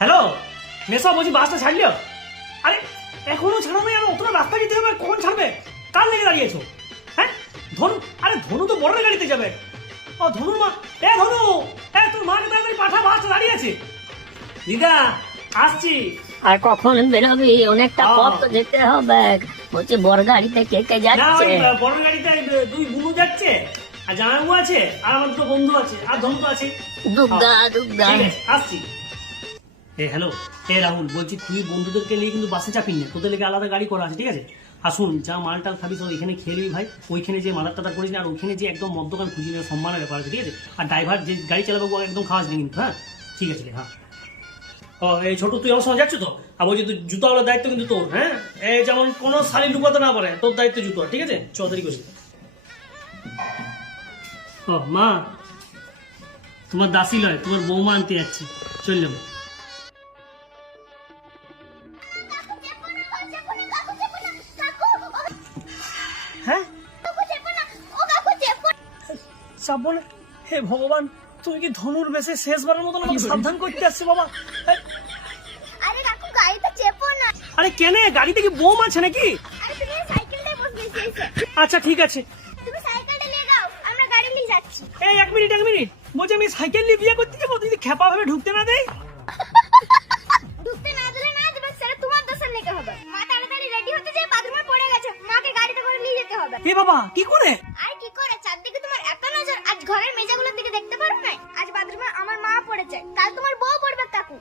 Hello মেসা, বলছি বাসটা ছাড়লিও? আরে এখনো ছাড়ো নাই, আর অতটা রাস্তা যেতে হবে, কখন ছাড়বে? কার লেগে দাঁড়িয়েছো? হ্যাঁ ধনু, আরে ধনু তো বড় গাড়িতে যাবে। ও ধনুর মা, ধনু, তোর মাকে তাড়াতাড়ি পাঠা, বাসটা দাঁড়িয়ে আছে। দিদা আসছি। আর কখন বেরোবি? অনেকটা পথ তো যেতে হবে। বলছি বড় গাড়িতে কে কে না যাচ্ছে? ওই বড় গাড়িতে দুই বুনু যাচ্ছে, আর জামাইবু আছে, আর আমার দুটো বন্ধু আছে, আর ধনু তো আছে। দুগ্গা দুগ্গা। ঠিক আছে আসছি। হ্যালো রাহুল, বলছি তুই বন্ধুদেরকে নিয়ে কিন্তু বাসে চাপিস না, তোদের লেগে আলাদা গাড়ি করা আছে, ঠিক আছে? আর শুন, যা মালটাল খাবি সব এখানে খেয়ে নিবি ভাই। ওইখানে যে মাদার টাদার করিস না, আর ওইখানে যে একদম মদ্যপান খুঁজি না, সম্মানের ব্যাপার আছে, ঠিক আছে? আর ড্রাইভার যে গাড়ি চালাবে ও একদম খাওয়াস না কিন্তু, হ্যাঁ? ঠিক আছে রে, হ্যাঁ। ও এই ছোট, তুই আমার সঙ্গে যাচ্ছ তো? আর বলছি তুই জুতাওয়ালার দায়িত্ব কিন্তু তোর, হ্যাঁ? এই যেমন কোনো শাড়ি লুকাতে না পারে, তোর দায়িত্ব জুতো, ঠিক আছে? চৌধুরী করিস। ও মা, তোমার দাসী লয়, তোমার বৌমা আনতে যাচ্ছে, চললাম। হ্যাঁ চাপবো না। হে ভগবান, তুমি কি ধনুর বেশে শেষবারের মতন আমাকে সাবধান করতে আসছে বাবা? আরে কাকু গাড়িতে চেপো না। আরে কেনে, গাড়িতে কি বোম আছে নাকি? আরে তুমি সাইকেলটাই বসে এসেছো। আচ্ছা ঠিক আছে। তুমি সাইকেলটা নিয়ে যাও, আমরা গাড়ি নিয়ে যাচ্ছি। এই এক মিনিট, বলছি আমি সাইকেল নিয়ে বিয়ে করতে যাবো, তুই খেপা ভাবে ঢুকতে না দেয়? ঢুকতে না দিলে না দেবে, সেটা তোমার দোষের লেগে হবে। মা তাড়াতাড়ি রেডি হতে যায়, বাথরুমে পড়ে গেছে, মাকে গাড়িতে করে নিয়ে যেতে হবে। এ বাবা কি করে? আর কি করে, চারদিকে তোমার এত নজর, আজ ঘরের মেজাগুলোর দিকে দেখতে পারো না? আজ বাথরুমে আমার মা পড়েছে, কাল তোমার বউ পড়বে কাকু।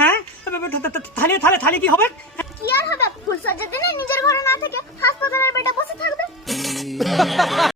হ্যাঁ থালে কি হবে?